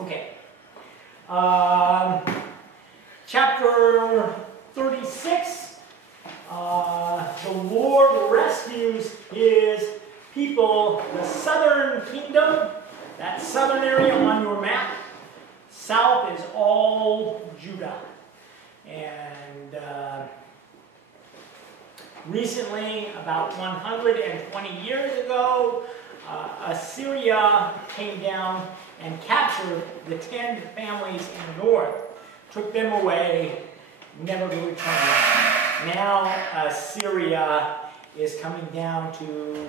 Okay. Chapter 36. The Lord rescues his people, the southern kingdom, that southern area on your map. South is all Judah. And recently, about 120 years ago, Assyria came down and captured the 10 families in the north, took them away, never to return. Now Assyria is coming down to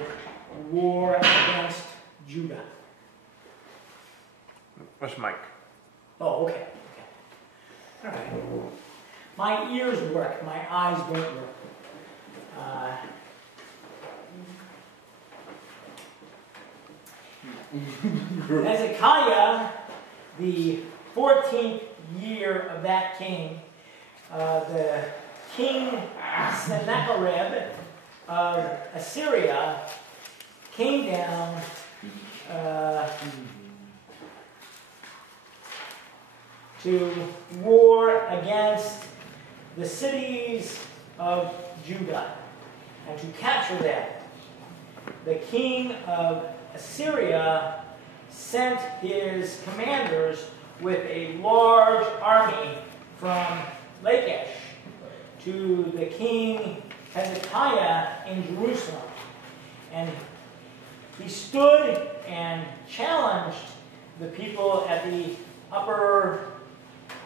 war against Judah. Where's Mike? Oh, okay. All right. My ears work, my eyes don't work. Hezekiah, the 14th year of that king, the king Sennacherib of Assyria came down to war against the cities of Judah and to capture them. The king of Assyria sent his commanders with a large army from Lachish to the king Hezekiah in Jerusalem. And he stood and challenged the people at the upper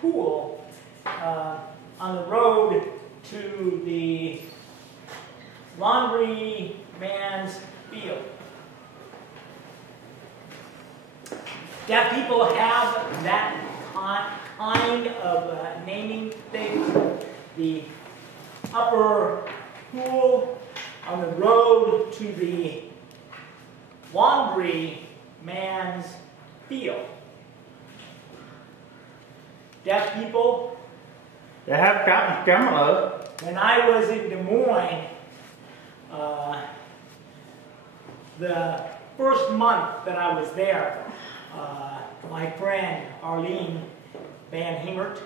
pool on the road to the laundry man's field. Deaf people have that kind of naming things. The upper pool on the road to the laundry man's field. Deaf people. They have gotten similar. When I was in Des Moines, the first month that I was there, my friend Arlene Van Hemert,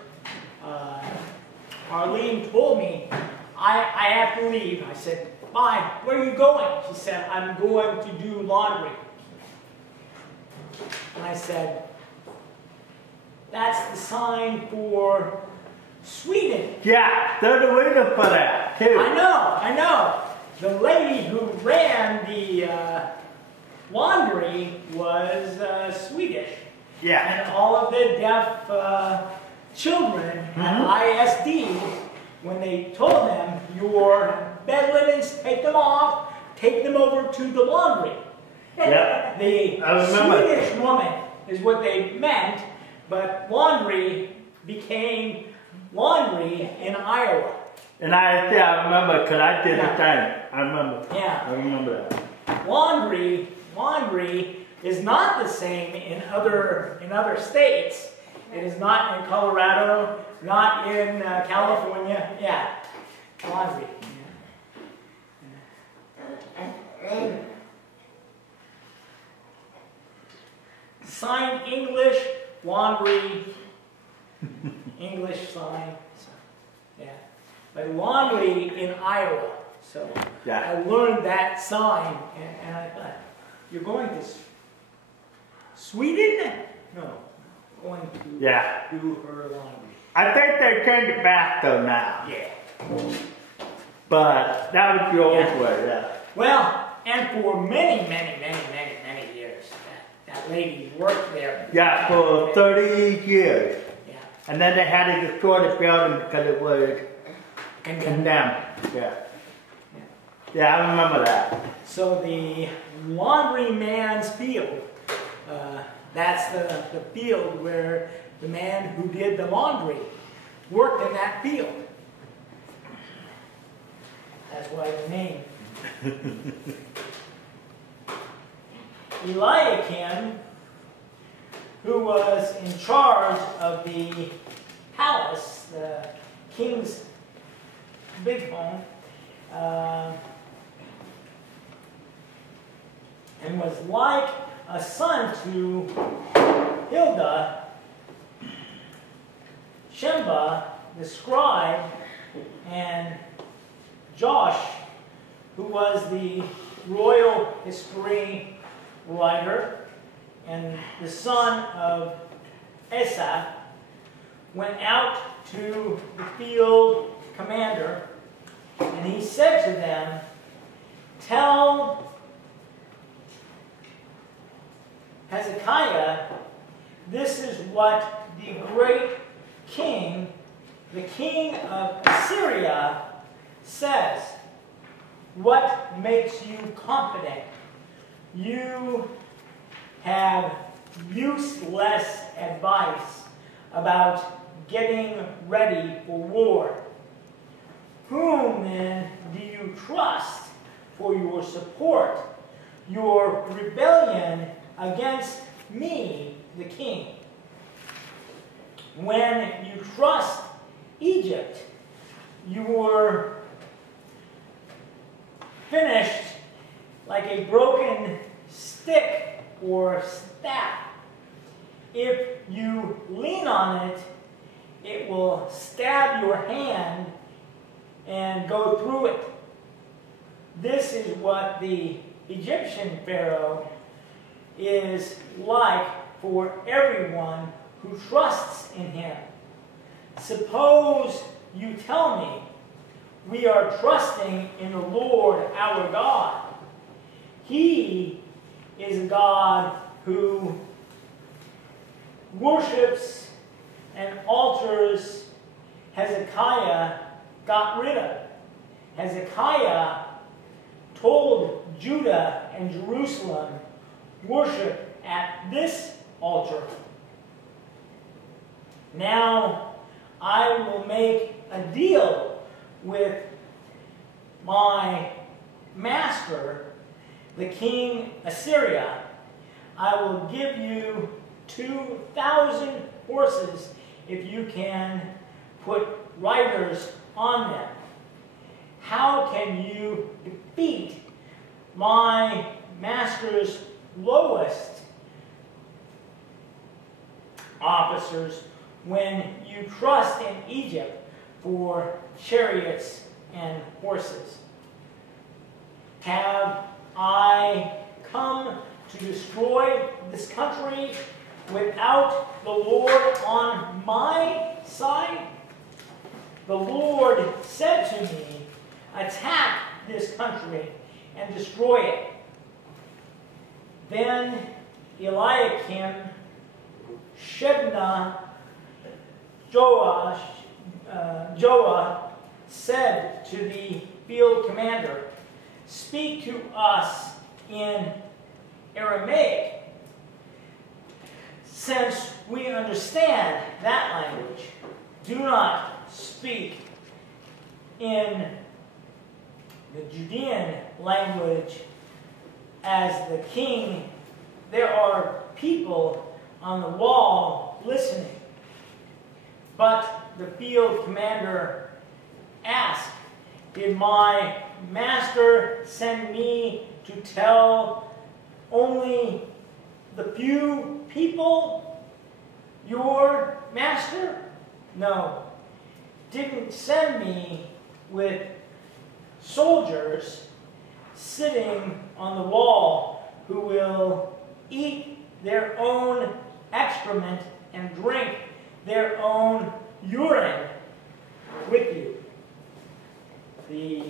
Arlene told me, I have to leave. I said, "Bye, where are you going?" She said, "I'm going to do laundry." And I said, "That's the sign for Sweden." Yeah, there's a reason for that, too. I know. The lady who ran the laundry was Swedish. Yeah. And all of the deaf children at ISD, when they told them, "Your bed linens, take them off, take them over to the laundry." Yeah. The Swedish woman is what they meant, but laundry became laundry in Iowa. And I remember, because I did the same. I remember. Yeah. I remember that. Laundry is not the same in other states. It is not in Colorado, not in California. Yeah, laundry. Yeah. Sign English, laundry, English sign. Yeah, but laundry in Iowa. So yeah. I learned that sign, and I thought, "You're going to Sweden?" No, going to do her laundry. I think they changed it back though now. Yeah. But that was the old way, yeah. Well, and for many years, that lady worked there. Yeah, for 30 years. Yeah. And then they had to destroy the building because it was condemned. Yeah. Yeah, I remember that. So the laundry man's field, that's the field where the man who did the laundry worked in that field. That's why the name. Eliakim, who was in charge of the palace, the king's big home, and was like a son to Hilda, Shemba, the scribe, and Josh, who was the royal history writer and the son of Asaph, went out to the field commander, and he said to them, "Tell Hezekiah, this is what the great king, the king of Assyria, says. What makes you confident? You have useless advice about getting ready for war. Whom then do you trust for your support, your rebellion against me, the king? When you trust Egypt, you were finished like a broken stick or staff. If you lean on it, it will stab your hand and go through it. This is what the Egyptian Pharaoh is like for everyone who trusts in him. Suppose you tell me, we are trusting in the Lord our God. He is a God who worships and altars Hezekiah got rid of. Hezekiah told Judah and Jerusalem, worship at this altar. Now I will make a deal with my master, the king Assyria. I will give you 2,000 horses if you can put riders on them. How can you defeat my master's lowest officers when you trust in Egypt for chariots and horses? Have I come to destroy this country without the Lord on my side? The Lord said to me, attack this country and destroy it. Then Eliakim, Shebna, Joah said to the field commander, speak to us in Aramaic, since we understand that language. Do not speak in the Judean language as the king. There are people on the wall listening. But the field commander asked, did my master send me to tell only the few people, your master? No, didn't send me with soldiers sitting on the wall who will eat their own excrement and drink their own urine with you. The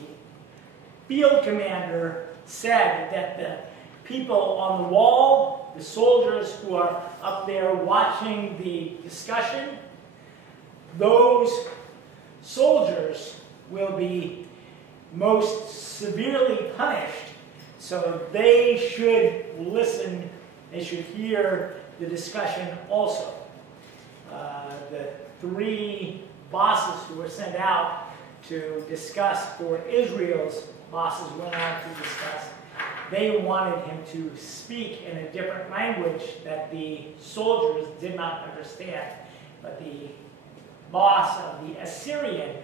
field commander said that the people on the wall, the soldiers who are up there watching the discussion, those soldiers will be most severely punished. So they should listen, they should hear the discussion also. The 3 bosses who were sent out to discuss, for Israel's bosses went out to discuss, they wanted him to speak in a different language that the soldiers did not understand. But the boss of the Assyrian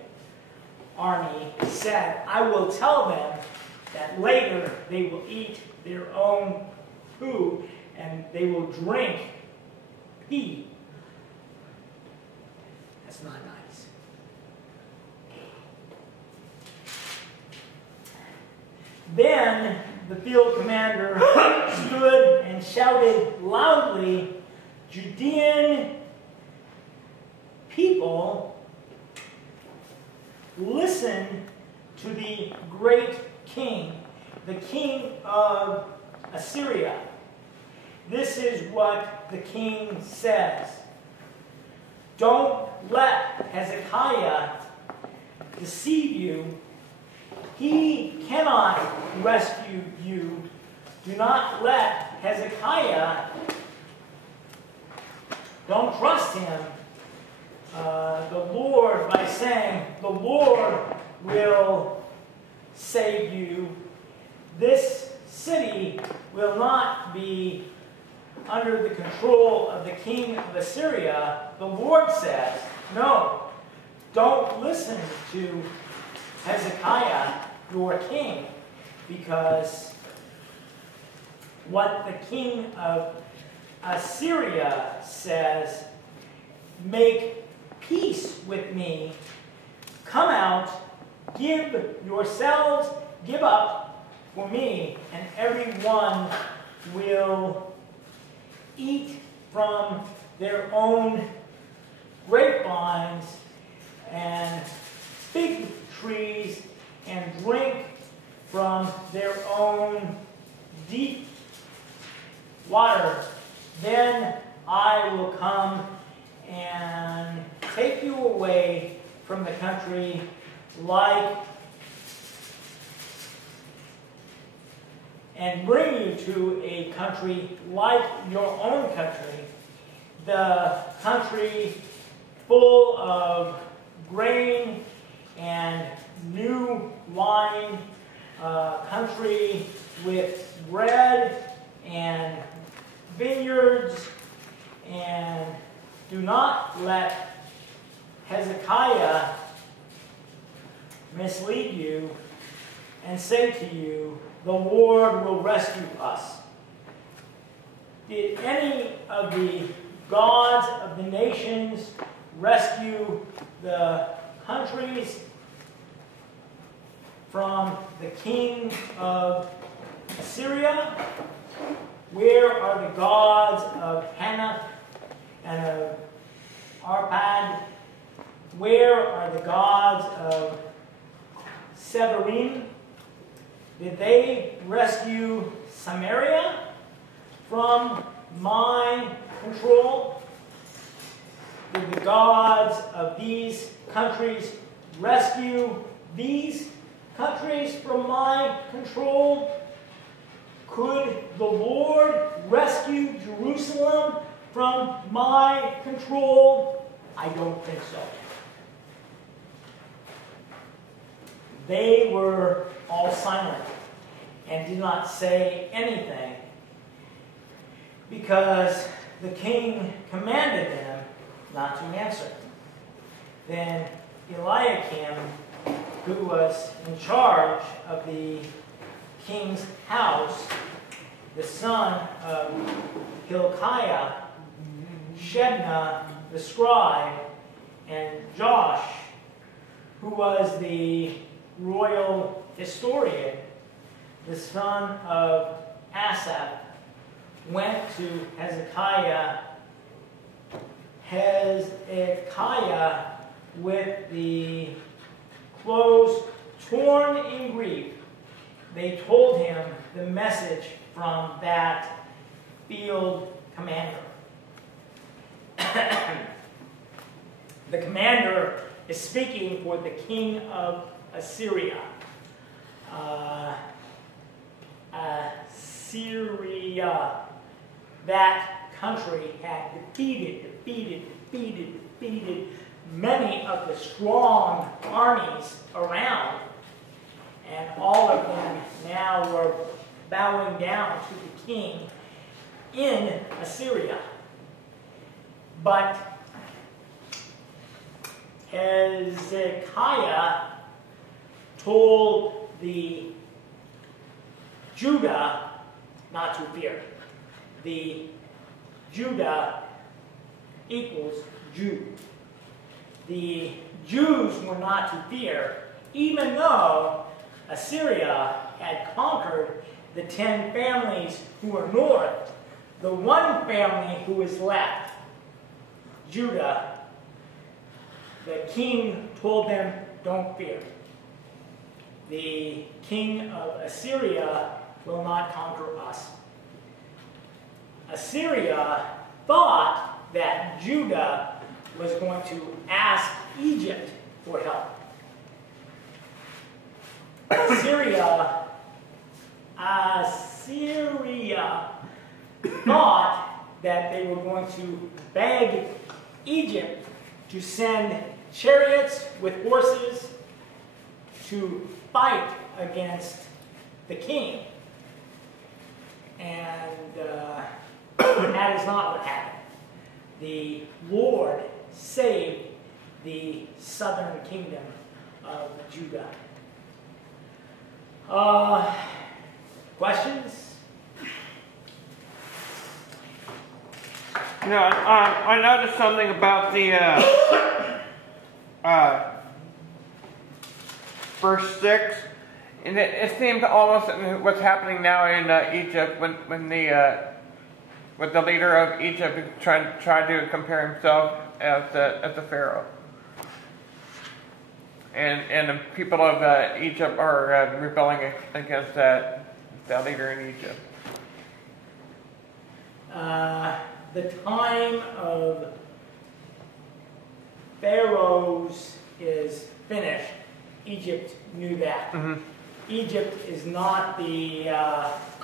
army said, I will tell them that later they will eat their own food and they will drink pee. That's not nice. Then the field commander stood and shouted loudly, "Judean people, listen to the great king, the king of Assyria. This is what the king says. Don't let Hezekiah deceive you. He cannot rescue you. Do not let Hezekiah, don't trust him, the Lord, by saying, the Lord will save you. This city will not be under the control of the king of Assyria." The Lord says, no, don't listen to Hezekiah, your king, because what the king of Assyria says, "Make peace with me, come out, give yourselves, give up for me, and everyone will eat from their own grapevines and fig trees and drink from their own deep water. Then I will come and take you away from the country and bring you to a country like your own country, the country full of grain and new wine, country with bread and vineyards, and do not let Hezekiah mislead you and say to you, the Lord will rescue us. Did any of the gods of the nations rescue the countries from the king of Assyria? Where are the gods of Hamath and of Arpad? Where are the gods of Severim? Did they rescue Samaria from my control? Did the gods of these countries rescue these countries from my control? Could the Lord rescue Jerusalem from my control? I don't think so. They were all silent and did not say anything because the king commanded them not to answer. Then Eliakim, who was in charge of the king's house, the son of Hilkiah, Shebna the scribe, and Josh, who was the royal historian, the son of Asaph, went to Hezekiah with the clothes torn in grief. They told him the message from that field commander. The commander is speaking for the king of Assyria. Assyria, that country, had defeated many of the strong armies around, and all of them now were bowing down to the king in Assyria. But Hezekiah told the Judah not to fear. The Judah equals Jew. the Jews were not to fear, even though Assyria had conquered the 10 families who were north. The one family who was left, Judah, the king told them, don't fear. The king of Assyria will not conquer us. Assyria thought that Judah was going to ask Egypt for help. Assyria thought that they were going to beg Egypt to send chariots with horses to fight against the king. And that is not what happened. The Lord saved the southern kingdom of Judah. Questions? No, I noticed something about the verse 6, and it seems almost what's happening now in Egypt when the leader of Egypt tried to compare himself as the Pharaoh, and the people of Egypt are rebelling against that leader in Egypt. The time of Pharaohs is finished. Egypt knew that. Mm-hmm. Egypt is not the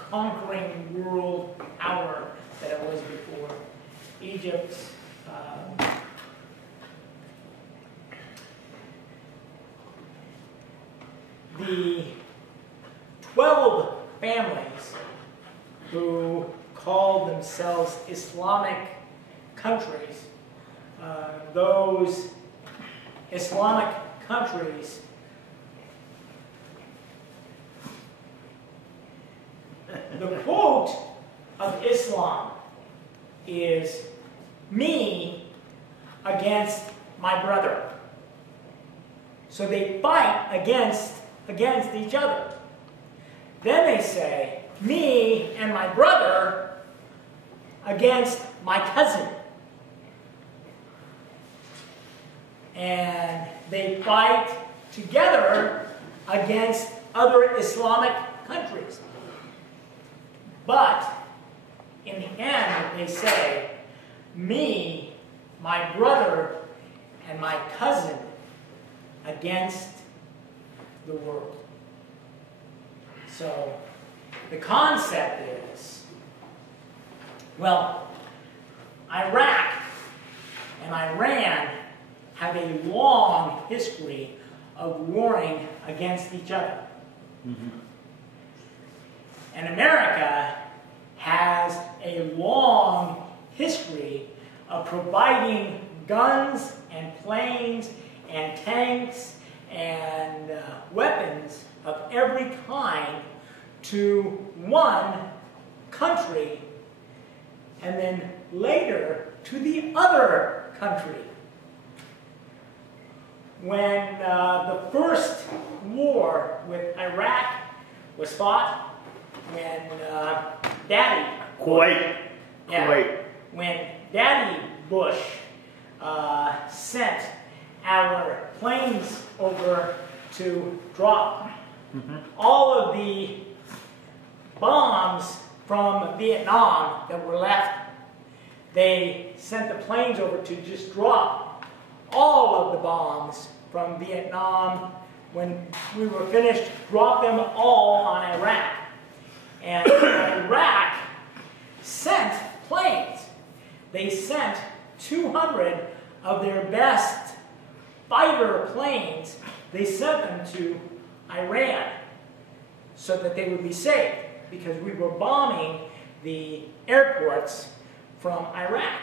conquering world power that it was before. Egypt the 12 families who called themselves Islamic countries, those Islamic countries the quote of Islam is me against my brother. So they fight against each other. Then they say, me and my brother against my cousin. And they fight together against other Islamic countries. But in the end, they say, me, my brother, and my cousin against the world. So the concept is, well, Iraq and Iran have a long history of warring against each other. Mm-hmm. And America has a long history of providing guns and planes and tanks and weapons of every kind to one country, and then later to the other country. When the first war with Iraq was fought, when Daddy Kuwait. when Daddy Bush sent our planes over to drop all of the bombs from Vietnam that were left, they sent the planes over to just drop all of the bombs from Vietnam. When we were finished, drop them all on Iraq. And Iraq sent planes. They sent 200 of their best fighter planes. They sent them to Iran so that they would be safe, because we were bombing the airports from Iraq.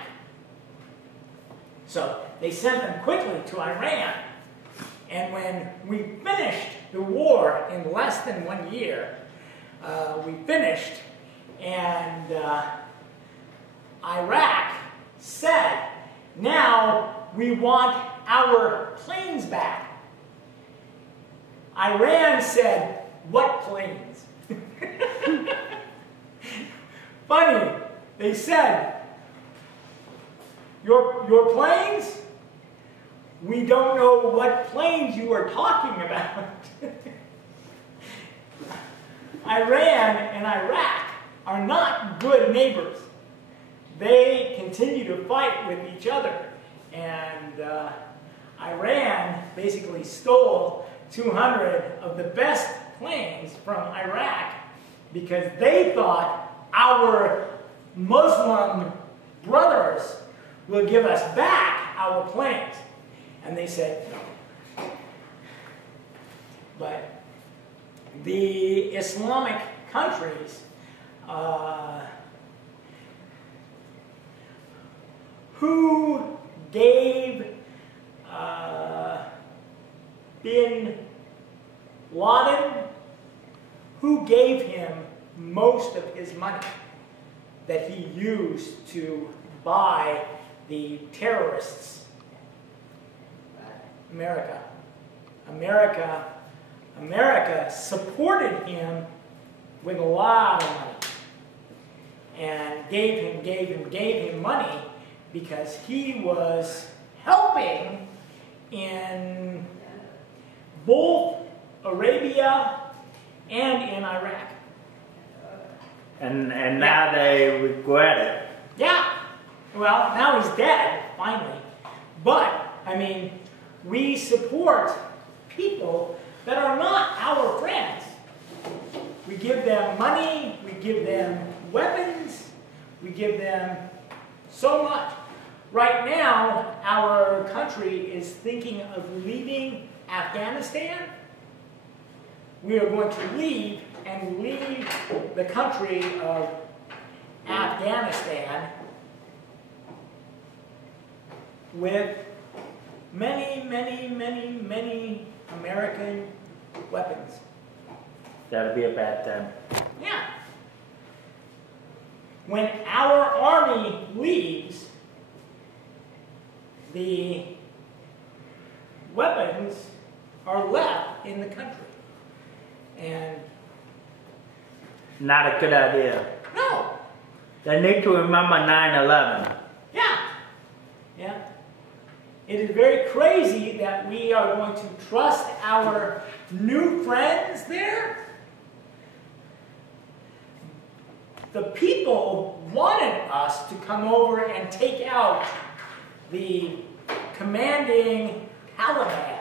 So they sent them quickly to Iran. And when we finished the war in less than 1 year, we finished, and Iraq said, now we want our planes back. Iran said, what planes? Funny, they said, your planes? We don't know what planes you are talking about. Iran and Iraq are not good neighbors. They continue to fight with each other. And Iran basically stole 200 of the best planes from Iraq because they thought our Muslim brothers will give us back our planes. And they said no. But the Islamic countries who gave Bin Laden, who gave him most of his money that he used to buy the terrorists? America. America supported him with a lot of money and gave him money because he was helping in both Arabia and in Iraq. And now they regret it. Yeah. Well, now he's dead, finally. But, I mean, we support people that are not our friends. We give them money, we give them weapons, we give them so much. Right now, our country is thinking of leaving Afghanistan. We are going to leave the country of Afghanistan with many, many, many, many American weapons. That'll be a bad thing. Yeah. When our army leaves, the weapons are left in the country. And not a good idea. no. They need to remember 9/11. Yeah. Yeah. It is very crazy that we are going to trust our new friends there. The people wanted us to come over and take out the commanding Taliban.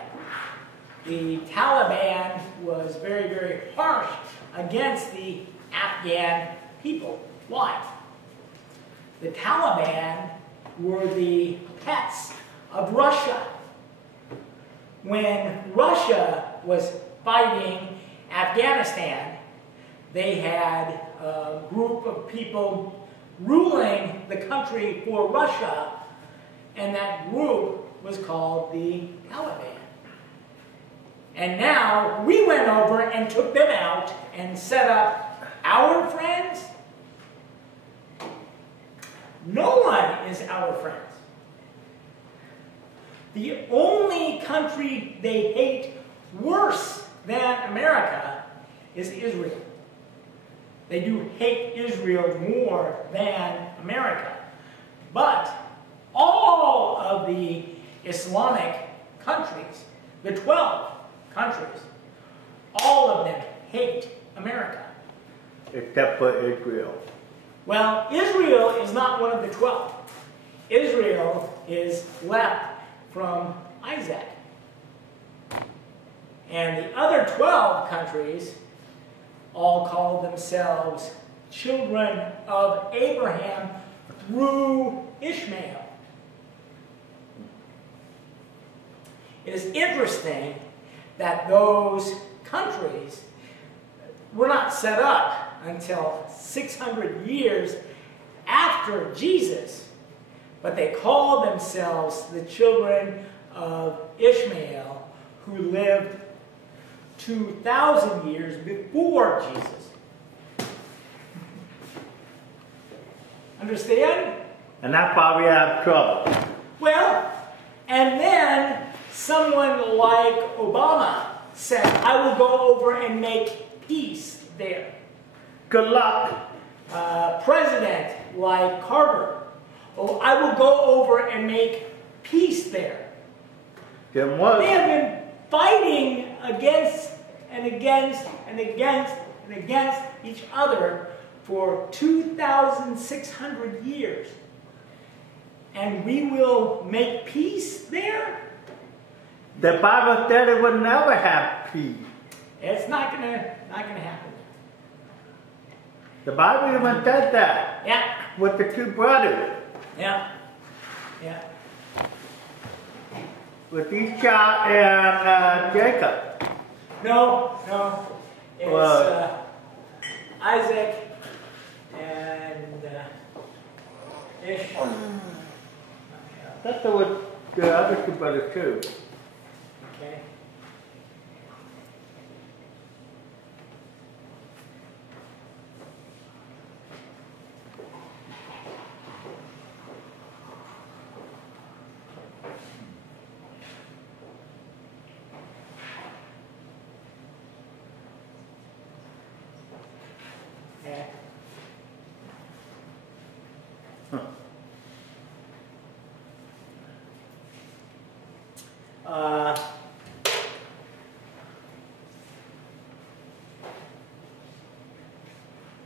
The Taliban was very, very harsh against the Afghan people. Why? The Taliban were the pets of Russia. When Russia was fighting Afghanistan, they had a group of people ruling the country for Russia, and that group was called the Taliban. And now we went over and took them out and set up our friends. No one is our friends. The only country they hate worse than America is Israel. They do hate Israel more than America. But all of the Islamic countries, the 12 countries, all of them hate America. Except for Israel. Well, Israel is not one of the 12. Israel is left from Isaac. And the other 12 countries all call themselves children of Abraham through Ishmael. It is interesting that those countries were not set up until 600 years after Jesus, but they call themselves the children of Ishmael, who lived 2,000 years before Jesus. Understand? And that's why we have trouble. Well, And then someone like Obama said, I will go over and make peace there. Good luck. President like Carter, oh, I will go over and make peace there. Then what? They have been fighting against and against and against and against each other for 2,600 years. And we will make peace there? The Bible said it would never have peace. It's not gonna happen. The Bible even said that. Yeah. With the two brothers. Yeah. Yeah. With Esau and Jacob. No. It's Isaac and Ish. That's what the other two brothers too. Okay.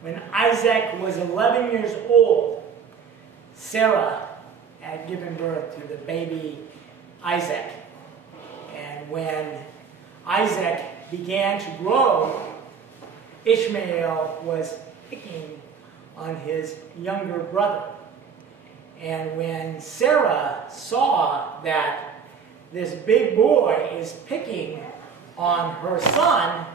When Isaac was 11 years old, Sarah had given birth to the baby Isaac. And when Isaac began to grow, Ishmael was picking on his younger brother. And when Sarah saw that this big boy is picking on her son,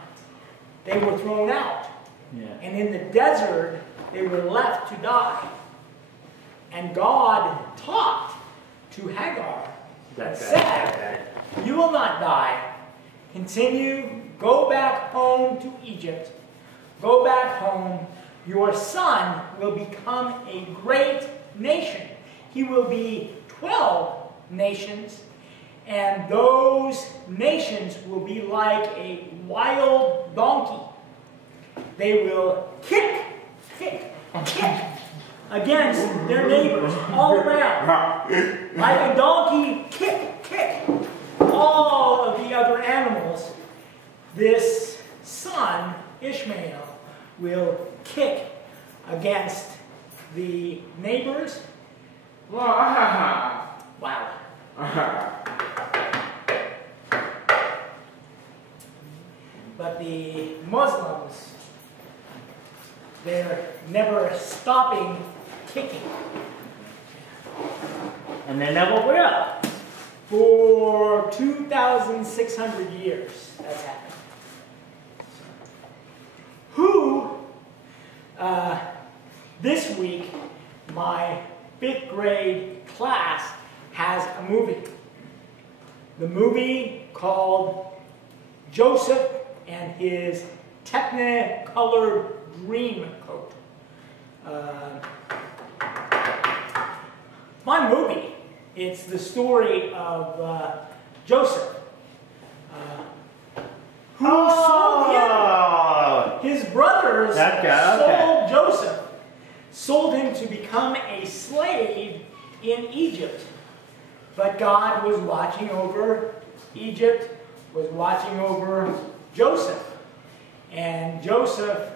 they were thrown out. Yeah. And in the desert, they were left to die. And God talked to Hagar and said, you will not die. Continue, go back home to Egypt. Go back home. Your son will become a great nation. He will be 12 nations. And those nations will be like a wild donkey. They will kick against their neighbors all around. Like a donkey, kick all of the other animals. This son, Ishmael, will kick against the neighbors. Wow. But the Muslims, they're never stopping kicking. And they never will. For 2,600 years, that's happened. This week, my 5th grade class has a movie. The movie called Joseph and His Technicolored Dream Coat. My movie, it's the story of Joseph, who sold him. His brothers sold Joseph, sold him to become a slave in Egypt. But God was watching over Egypt, was watching over Joseph. And Joseph,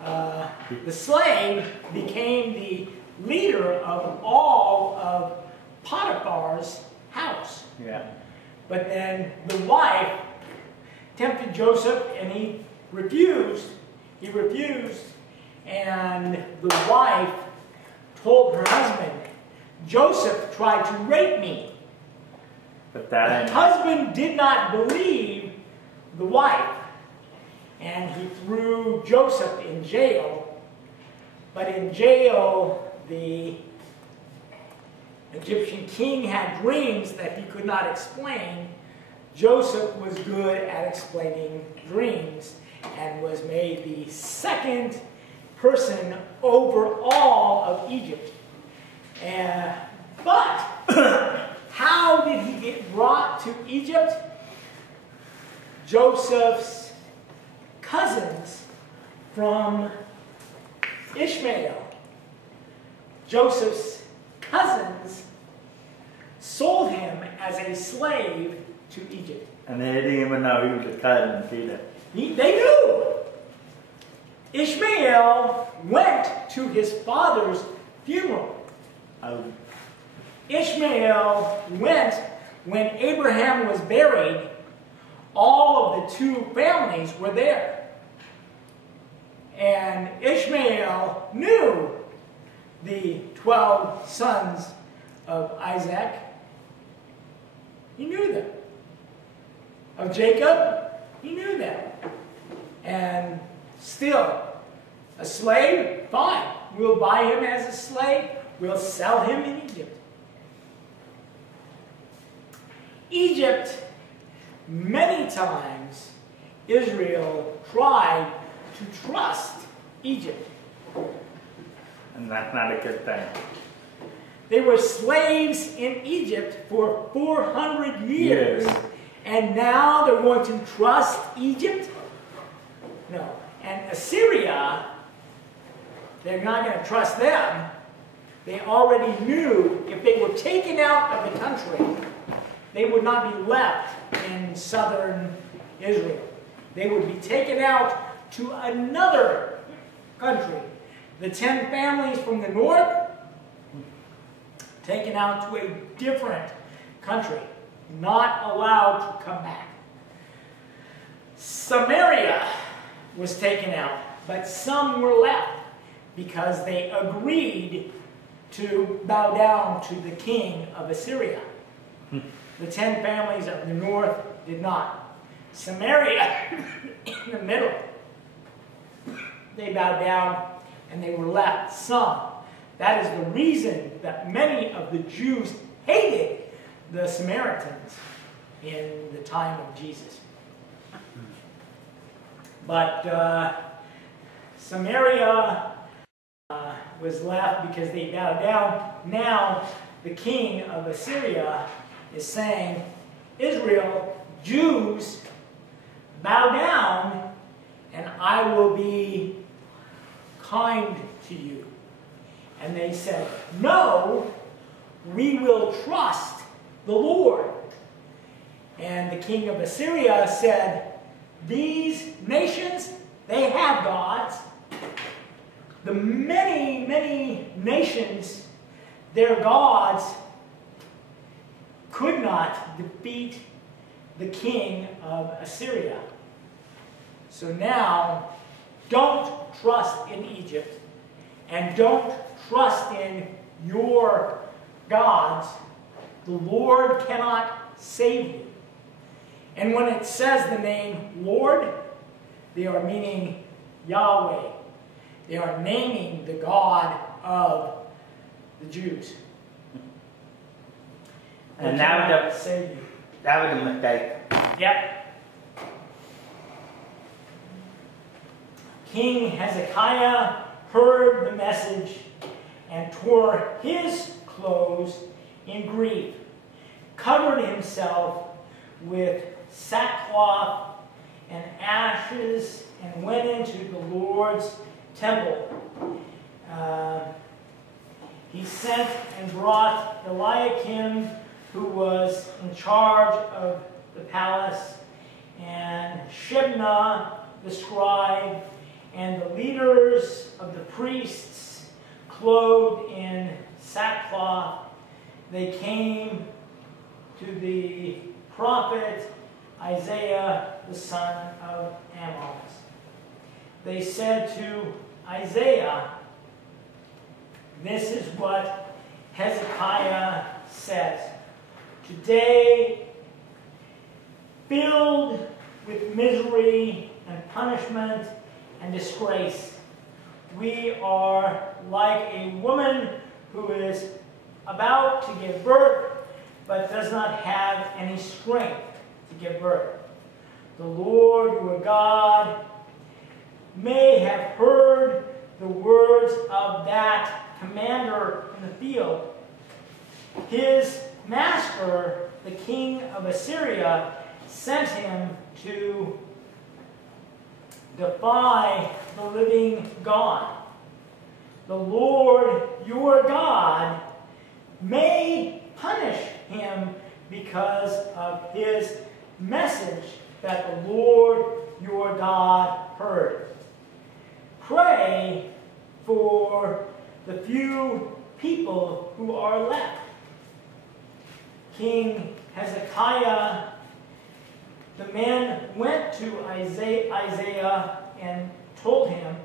the slave, became the leader of all of Potiphar's house. Yeah. But then the wife tempted Joseph and he refused. He refused. And the wife told her husband, Joseph tried to rape me. But the husband did not believe the wife. And he threw Joseph in jail. But in jail, the Egyptian king had dreams that he could not explain. Joseph was good at explaining dreams and was made the 2nd person over all of Egypt. But how how did he get brought to Egypt? Joseph's cousins from Ishmael. Joseph's cousins sold him as a slave to Egypt. And they didn't even know he was a cousin either. They knew. Ishmael went to his father's funeral. Oh, Ishmael went when Abraham was buried. All of the two families were there. And Ishmael knew the 12 sons of Isaac. He knew them. Of Jacob, he knew them. And still, a slave, fine. We'll buy him as a slave. We'll sell him in Egypt. Egypt, many times, Israel tried to trust Egypt. and that's not a good thing. They were slaves in Egypt for 400 years. And now they're going to trust Egypt? No. And Assyria, they're not going to trust them. They already knew if they were taken out of the country, they would not be left in southern Israel. They would be taken out to another country. The 10 families from the north, taken out to a different country, not allowed to come back. Samaria was taken out, but some were left because they agreed to bow down to the king of Assyria. The 10 families of the north did not. Samaria, in the middle, they bowed down and they were left. Some. That is the reason that many of the Jews hated the Samaritans in the time of Jesus. But Samaria was left because they bowed down. Now the king of Assyria is saying, Israel, Jews, bow down and I will be kind to you. And they said, no, we will trust the Lord. And the king of Assyria said, these nations, they have gods. The many, many nations, their gods could not defeat the king of Assyria. So now, don't trust in Egypt, and don't trust in your gods. The Lord cannot save you. And when it says the name Lord, they are meaning Yahweh. They are naming the God of the Jews. And that was save you. That was a mistake. Yep. King Hezekiah heard the message and tore his clothes in grief, covered himself with sackcloth and ashes, and went into the Lord's temple. He sent and brought Eliakim, who was in charge of the palace, and Shebna the scribe, and the leaders of the priests, clothed in sackcloth. They came to the prophet Isaiah, the son of Amoz. They said to Isaiah, this is what Hezekiah says. Today, filled with misery and punishment and disgrace, we are like a woman who is about to give birth, but does not have any strength to give birth. The Lord your God may have heard the words of that commander in the field. His master, the king of Assyria, sent him to defy the living God. The Lord your God may punish him because of his message that the Lord your God heard. Pray for the few people who are left. King Hezekiah, the men went to Isaiah and told him,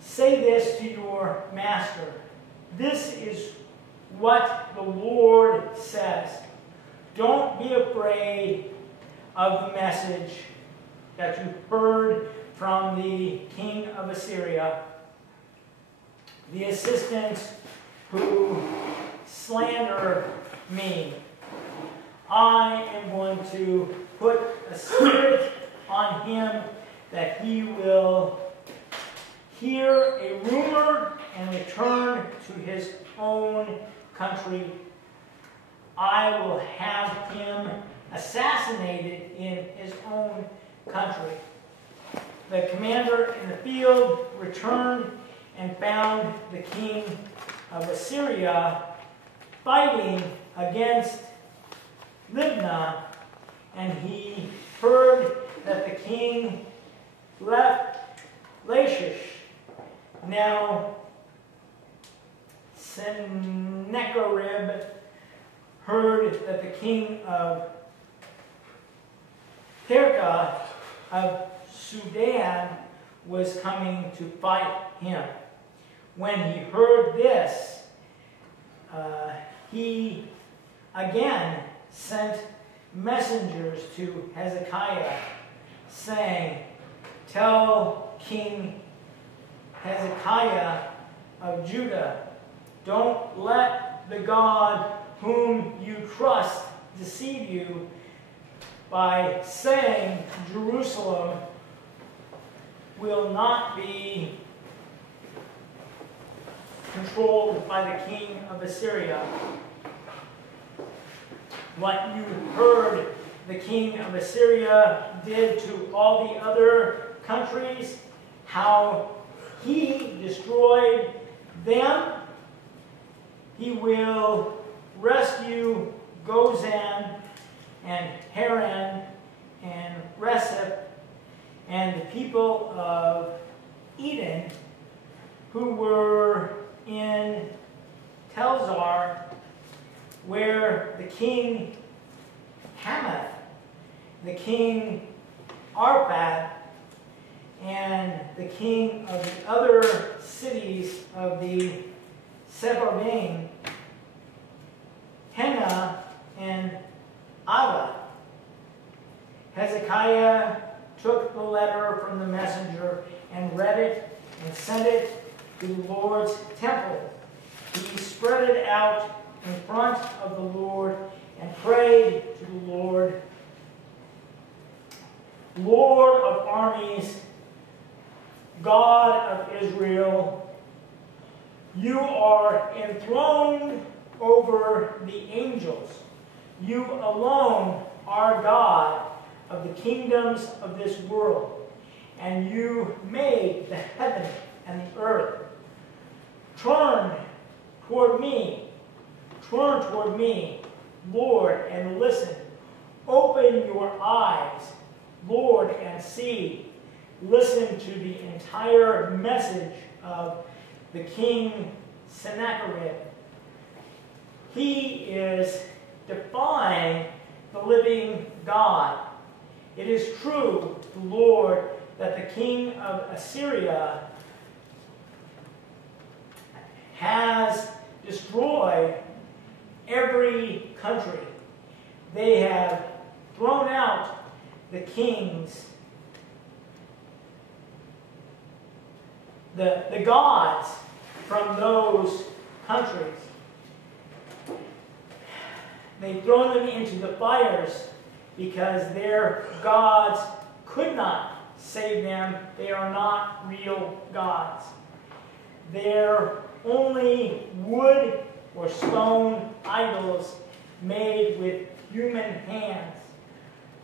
"Say this to your master. This is what the Lord says. Don't be afraid of the message that you heard from the king of Assyria. The assistants who slander me, I am going to put a spirit on him that he will hear a rumor and return to his own country. I will have him assassinated in his own country." The commander in the field returned and found the king of Assyria fighting against Libnah, and he heard that the king left Lachish. Now Sennacherib heard that the king of Perka of Sudan was coming to fight him. When he heard this, he again sent messengers to Hezekiah, saying, "Tell King Hezekiah of Judah, don't let the God whom you trust deceive you by saying Jerusalem will not be controlled by the king of Assyria. What you heard the king of Assyria did to all the other countries, how he destroyed them, he will rescue Gozan and Haran and Reseph and the people of Eden who were in Telzar, where the king Hamath, the king Arpad, and the king of the other cities of the Sephardim, Hena and Ava. Hezekiah took the letter from the messenger and read it and sent it to the Lord's temple. He spread it out in front of the Lord and prayed to the Lord, "Lord of armies, God of Israel, you are enthroned over the angels. You alone are God of the kingdoms of this world, and you made the heaven and the earth. Turn toward me, Lord, and listen. Open your eyes, Lord, and see. Listen to the entire message of the king Sennacherib. He is defying the living God. It is true, Lord, that the king of Assyria has destroyed every country. They have thrown out the kings, the gods from those countries. They've thrown them into the fires because their gods could not save them. They are not real gods. They're only wood or stone idols made with human hands,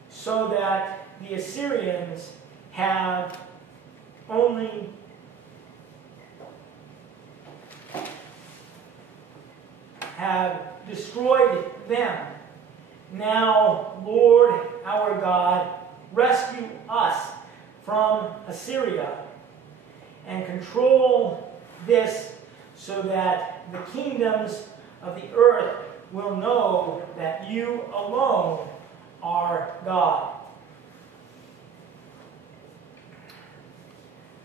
so that the Assyrians have destroyed them. Now, Lord our God, rescue us from Assyria and control this, so that the kingdoms of the earth will know that you alone are God.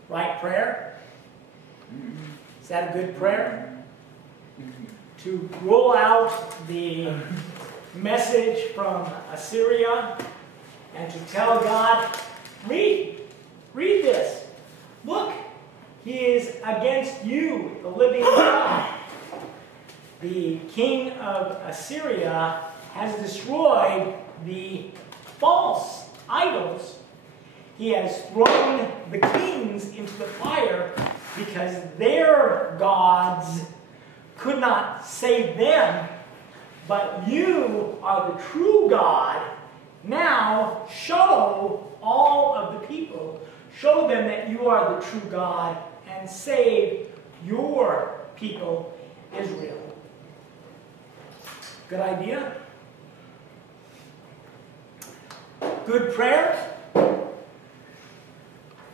Right prayer? Is that a good prayer? To roll out the message from Assyria and to tell God, read this. Look, he is against you, the living God. The king of Assyria has destroyed the false idols. He has thrown the kings into the fire because their gods could not save them. But you are the true God. Now show all of the people, show them that you are the true God, and save your people, Israel. Good idea? Good prayer?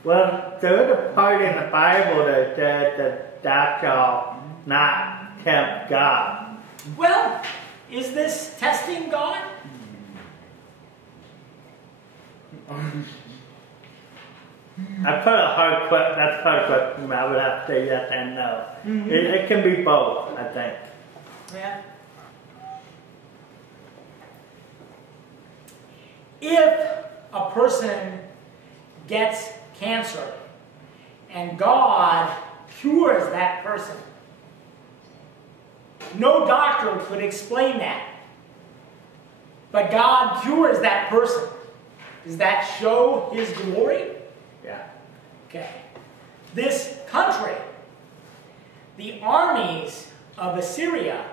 Well, there is a part in the Bible that says that thou shalt not tempt God. Well, is this testing God? That's a hard question. I would have to say yes and no. It can be both, I think. Yeah. If a person gets cancer and God cures that person, no doctor could explain that, but God cures that person. Does that show his glory? Yeah. Okay. This country, the armies of Assyria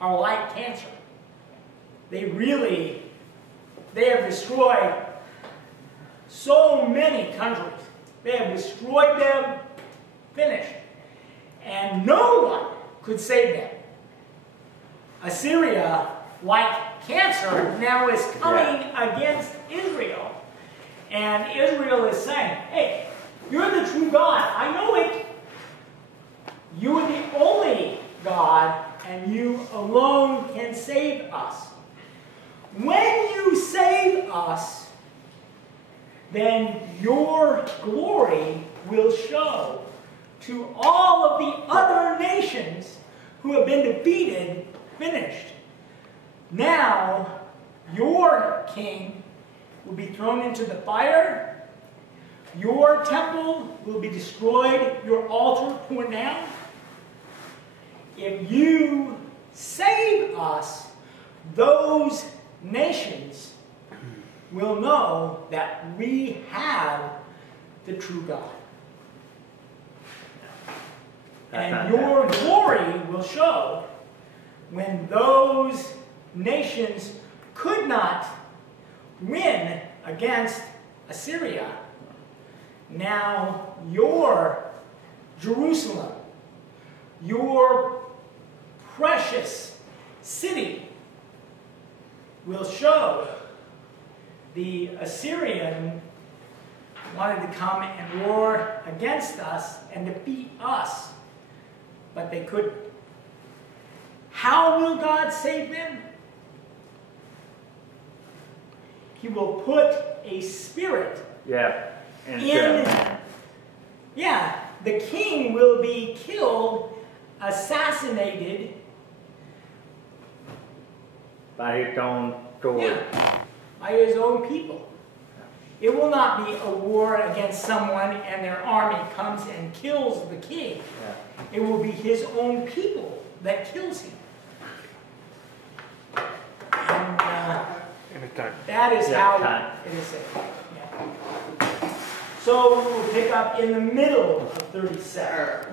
are like cancer. They have destroyed so many countries. They have destroyed them, finished. And no one could save them. Assyria, like cancer, now is coming against Israel. And Israel is saying, hey, you're the true God. I know it. You are the only God, and you alone can save us. When you save us, then your glory will show to all of the other nations who have been defeated, finished. Now, your king will be thrown into the fire. Your temple will be destroyed. Your altar torn down. If you save us, those nations will know that we have the true God. And your glory will show when those nations could not win against Assyria. Now your Jerusalem, your precious city, will show. The Assyrian wanted to come and war against us and defeat us, but they couldn't. How will God save them? He will put a spirit in. Yeah, the king will be killed, assassinated by his own sword. Yeah, by his own people. It will not be a war against someone and their army comes and kills the king. Yeah. It will be his own people that kills him. And that is how it is saved. Yeah. So we'll pick up in the middle of 37.